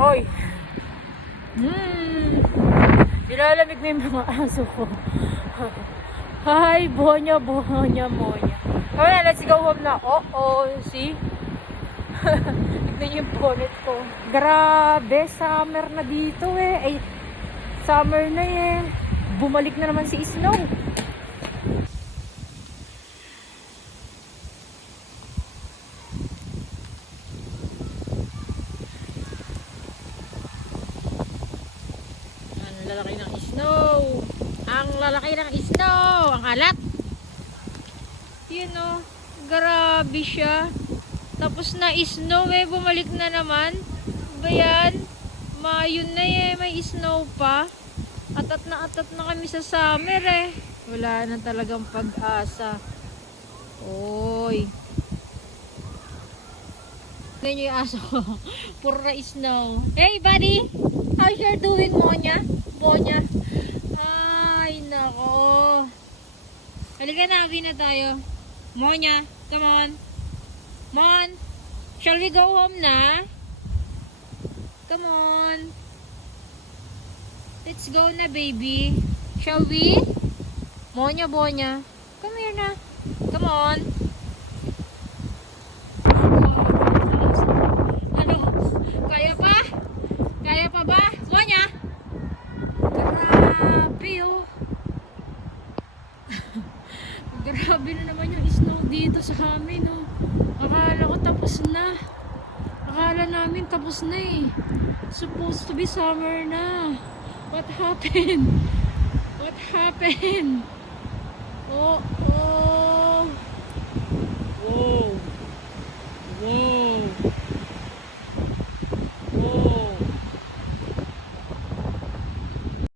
Oy! Nilalamig na yung mga aso ko. Hi, Bonya, Bonya, Monya. Come na, let's go home na. See? Tignan niyo yung bonnet ko. Grabe, summer na dito eh. Ay, summer na eh. Bumalik na naman si Snow. Ang lalaki ng snow. Ang lalaki ng snow. Ang alat. Yun o. Grabe siya. Tapos na snow eh. Bumalik na naman. Ba yan? Yun na eh. May snow pa. Atat na kami sa summer eh. Wala na talagang pag-asa. Oy. Tignan nyo yung aso ko. Puro na snow. Hey buddy! How's you doing, Monya? Monya? Ay, nako. Halika na, uwi na tayo. Monya, come on. Mon, shall we go home na? Come on. Let's go na, baby. Shall we? Monya, Bonya. Come here na. Come on. Ano? Kaya pa? Kaya pa ba? Monya? Grabe, oh. Grabe na naman yung snow dito sa amin, oh. Akala ko tapos na. Akala namin tapos na eh. Supposed to be summer na. What happened? What happened? Oh. Whoa. Whoa.